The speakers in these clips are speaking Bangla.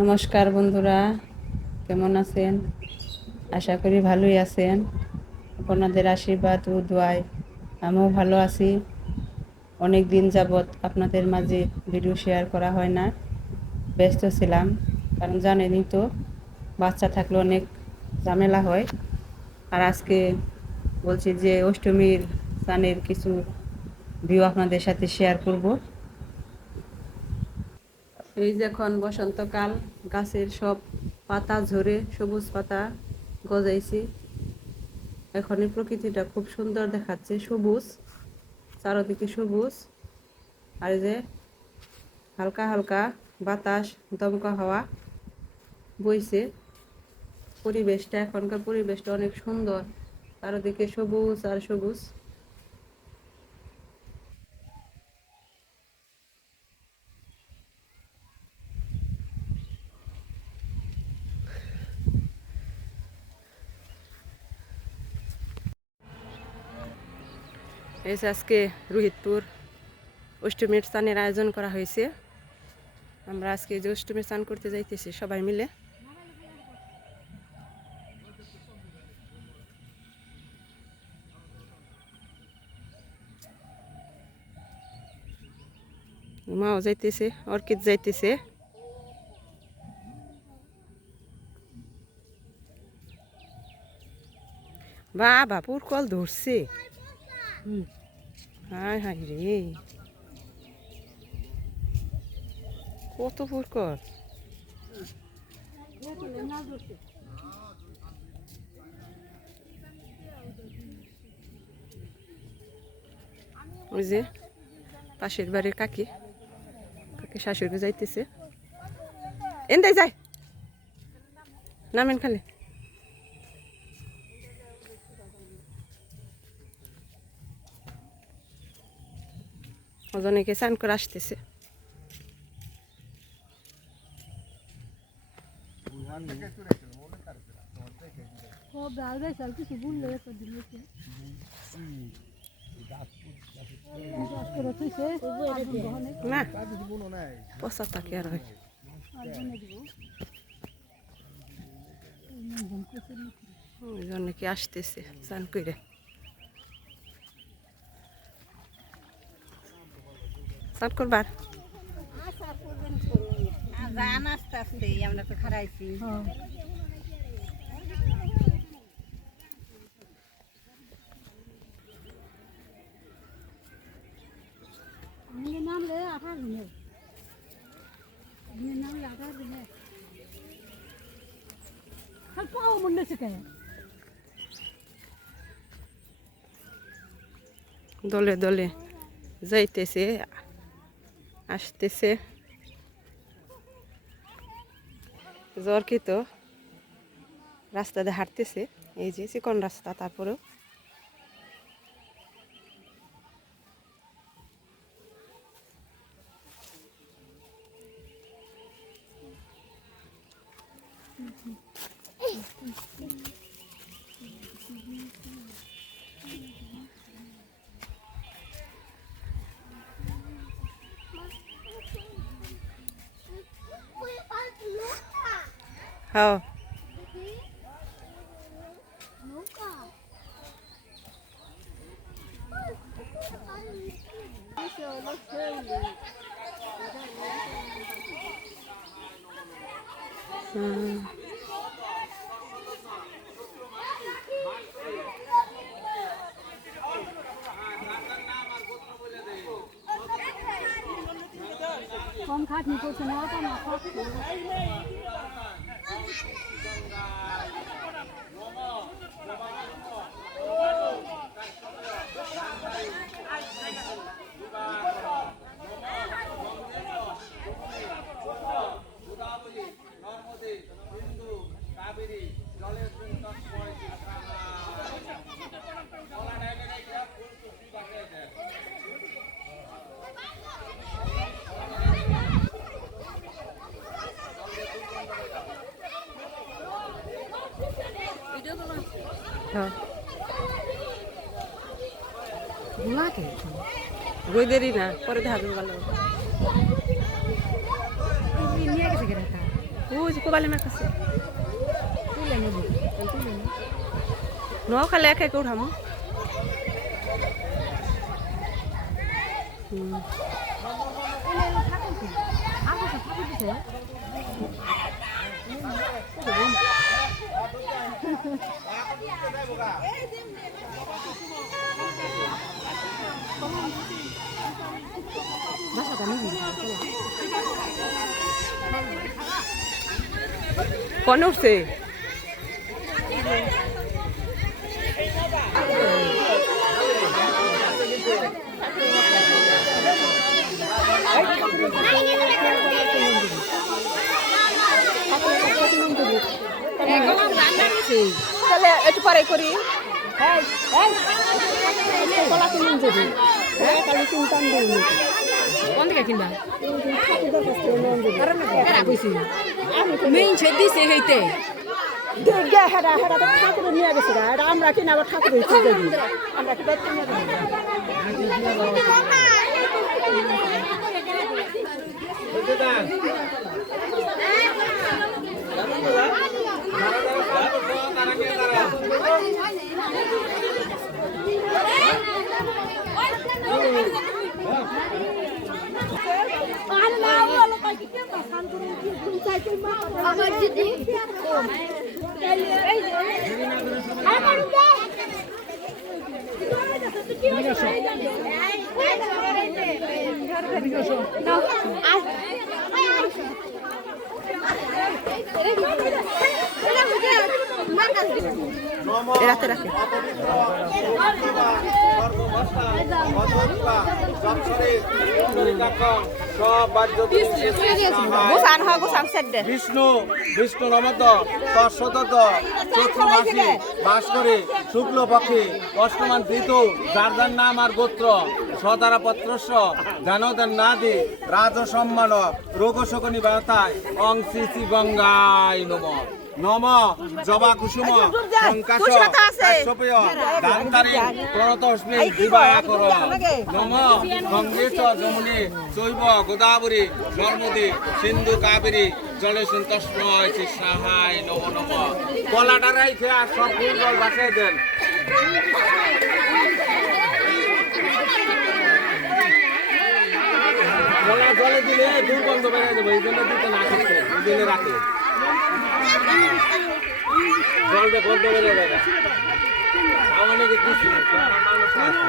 নমস্কার বন্ধুরা, কেমন আছেন? আশা করি ভালোই আছেন। আপনাদের আশীর্বাদ ও দোয়ায় আমিও ভালো আছি। অনেক দিন যাবৎ আপনাদের মাঝে ভিডিও শেয়ার করা হয় না, ব্যস্ত ছিলাম। কারণ জানেনই তো, বাচ্চা থাকলে অনেক ঝামেলা হয়। আর আজকে বলছি যে অষ্টমীর স্নানের কিছু ভিউ আপনাদের সাথে শেয়ার করব। এই যে এখন বসন্তকাল, গাছের সব পাতা ঝরে সবুজ পাতা গজাইছে। এখন এই প্রকৃতিটা খুব সুন্দর দেখাচ্ছে, সবুজ, চারদিকে সবুজ। আর এই যে হালকা হালকা বাতাস, দমকা হাওয়া বইছে। পরিবেশটা, এখনকার পরিবেশটা অনেক সুন্দর, চারদিকে সবুজ আর সবুজ। এই যে আজকে রোহিতপুর অষ্টমীর স্নানের আয়োজন করা হয়েছে। আমরা আজকে যে অষ্টমীর স্নান করতে যাইতেছি সবাই মিলে। মাও যাইতেছে, অর্কিড যাইতেছে। বাবা পুরকল ধরছে। হায় হায় রে, কত পুরকল! ওই যে পাশের বাড়ির কাকি শাশুড়ি যাইতেছে। এনদাই যায়, নামেন খালি। ওজনেকে স্নান করে আসতেছে। না পচা থাকে আর হয়। ওই জন্য কি আসতেছে স্নান করে। স্নান করবার আস্তে আস্তে আমরা তো খারাইছি। নামলে 18 দিনে, নামলে 18 দিনে পাও মনে থেকে দলে দলে যাইতেছে, আসতেছে। জ্বর কি তো রাস্তা দিয়ে হাঁটতেছে, এই যে চিকন রাস্তা, তারপরেও হ্যাঁ। কম খাটনি করছে না, ওটা না খাটনি। হ্যাঁ রোদেরই না, পরে দেখা যাবে ভালো। নিয়ে গেছে কেন তা? ওই যে কোবালিমার কাছে ন খালে একে একে উঠামো কোন উঠছে তাহলে একটু পরে করি কোন দিকে কিনবা মেইন দিছে হইতে হেরা হেরা তো ঠাকুর নিয়ে গেছে আমরা কিনা আবার ঠাকুর আমরা কি রাতে রাখে বিষ্ণু বিষ্ণু নমত তৎসতত চৈত্র মাসে বাস করে শুক্ল পক্ষে অষ্টমান ঋতু যার যার নাম আর গোত্র সদারা পত্রস্য জানদার নাদি রাজ সম্মান রোগ শোক নিবারতায় অং শ্রী শ্রী গঙ্গায় নম নম জবা কুসুম সংকাশ কাশ্যপেয় দান্তারি প্রণতস্মি দিবায়া কর নম গঙ্গে চ যমুনে চৈব গোদাবরী নর্মদে সিন্ধু কাবেরী জলেস্মিন তস্মৈ সাহায় নম নম কলাটা রাইখে আর সব ফুল জল বাসায় দেন কলা জলে দিলে দুর্গন্ধ বেড়ে যাবে এই জন্য দিতে না করতে দিলে রাখে জল দিয়ে বন্ধ বেড়ে যাবে আমাদের কিছু মানুষ আছে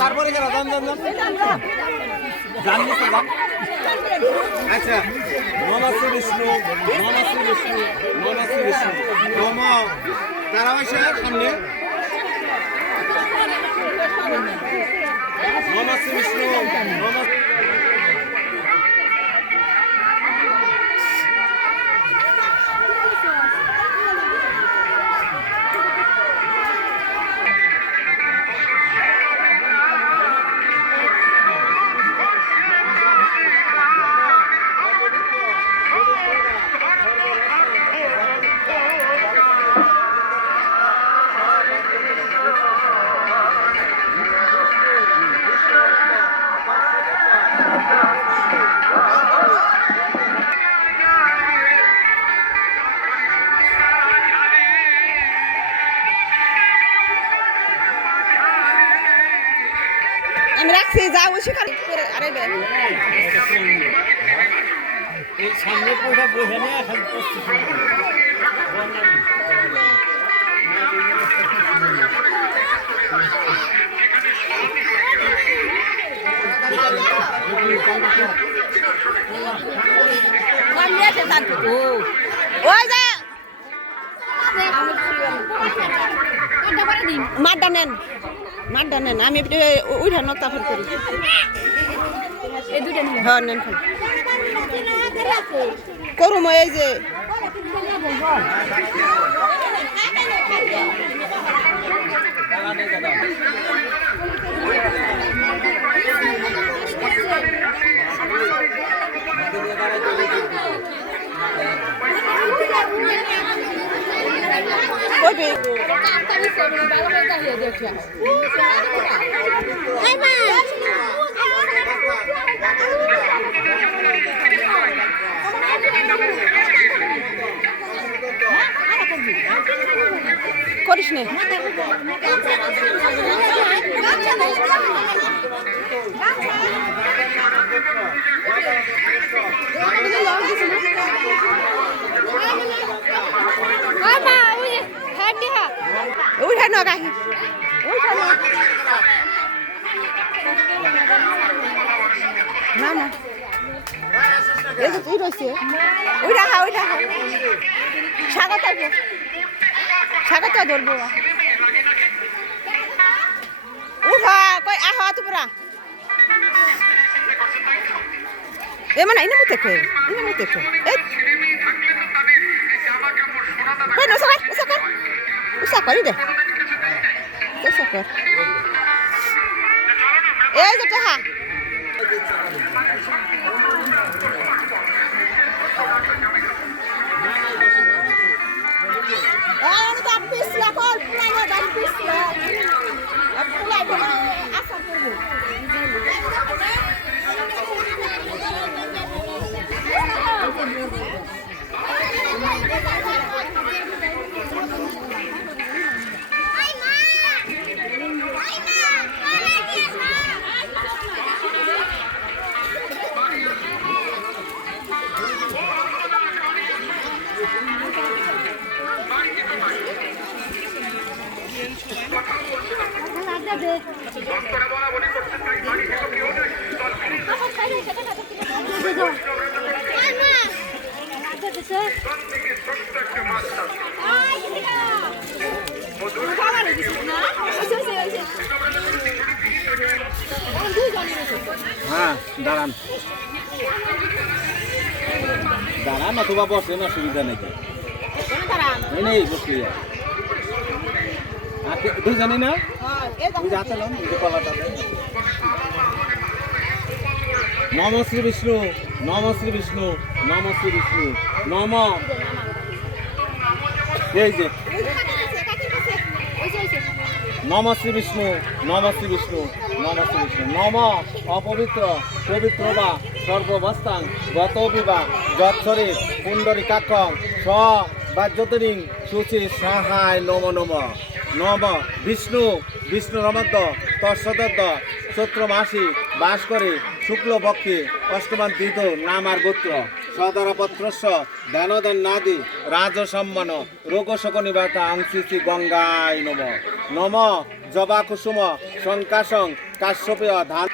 তারপরে কেন জান জান জানবি তো জান আচ্ছা নমস্তে বিষ্ণু নমস্তে বিষ্ণু নমস্তে বিষ্ণু নম তারা সামনে নমস্তে বিষ্ণু নমস্তে আমি রাখছি যা বসে খালি করে আরে বে এই সামনে পয়সা বসে নিয়ে খালি প্রস্তুতি ওই যা মাড্ডা নেন আমি উঠা নক্তা ফোন করি হ্যাঁ নেন করুম এই যে দাঁড়াই কবি করিস নে উঠে না গাহি উঠে না না না এই যে তুই রয়েছে উঠা স্বাগত স্বাগত ধরবো উঠা কই আহা তোমরা এ মানে ইনে মুতে কে এই কই না উসা করি দে উসা কর এই যে টাহা হ্যাঁ দাঁড়ান অথবা বসেন অসুবিধা নেই নেই বসলি দুজনই না হাতে লন কলাটা নম শ্রী বিষ্ণু নম শ্রী বিষ্ণু নম শ্রী বিষ্ণু নম এই যে নম শ্রী বিষ্ণু নম শ্রী বিষ্ণু নম শ্রী বিষ্ণু নম অপবিত্র পবিত্র বা সর্ববস্থাং গত বিবা যৎসরে পুণ্ডরিকাক্ষং স বাজ্যতরিং সুচি সহায় নম নম নম বিষ্ণু বিষ্ণু নমদ্দ তৎসদত্ত চৈত্র মাসি বাস করে শুক্লপক্ষে অষ্টমান তীর্থ নাম আর গোত্র সদরপত্রস্য ধ্যানদান নাদি রাজসম্মান রোগশোক নিবার্তা অংশিসি গঙ্গায় নম নম জবা কুসুম শঙ্কাশং কাশ্যপেয় ধান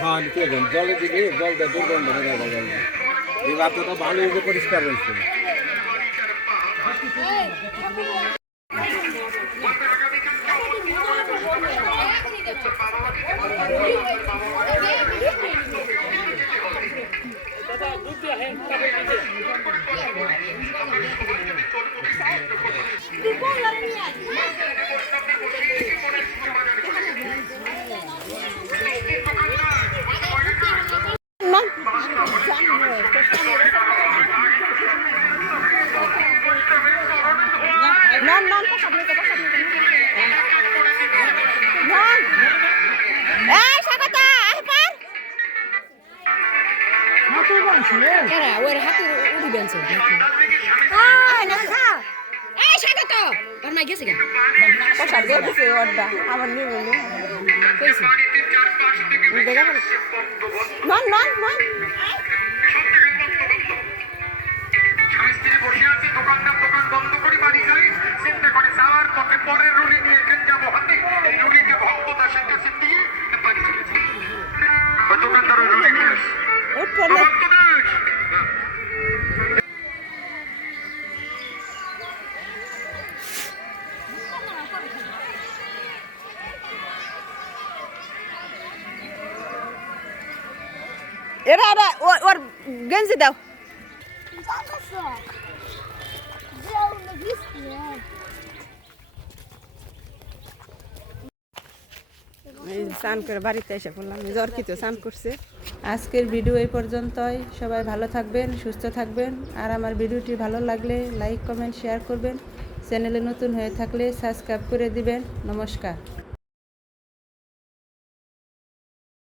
হ্যাঁ জলে দিবি জল দে দুর্গন্ধ হয়ে যাবে জল এই বাক্যটা ভালো পরিষ্কার হয়েছে এরা ওর গেঞ্জি দাও স্নান করে বাড়িতে এসে বললাম জ্বর কি তো স্নান করছে। আজকের ভিডিও এই পর্যন্তই। সবাই ভালো থাকবেন, সুস্থ থাকবেন। আর আমার ভিডিওটি ভালো লাগলে লাইক কমেন্ট শেয়ার করবেন। চ্যানেলে নতুন হয়ে থাকলে সাবস্ক্রাইব করে দিবেন। নমস্কার।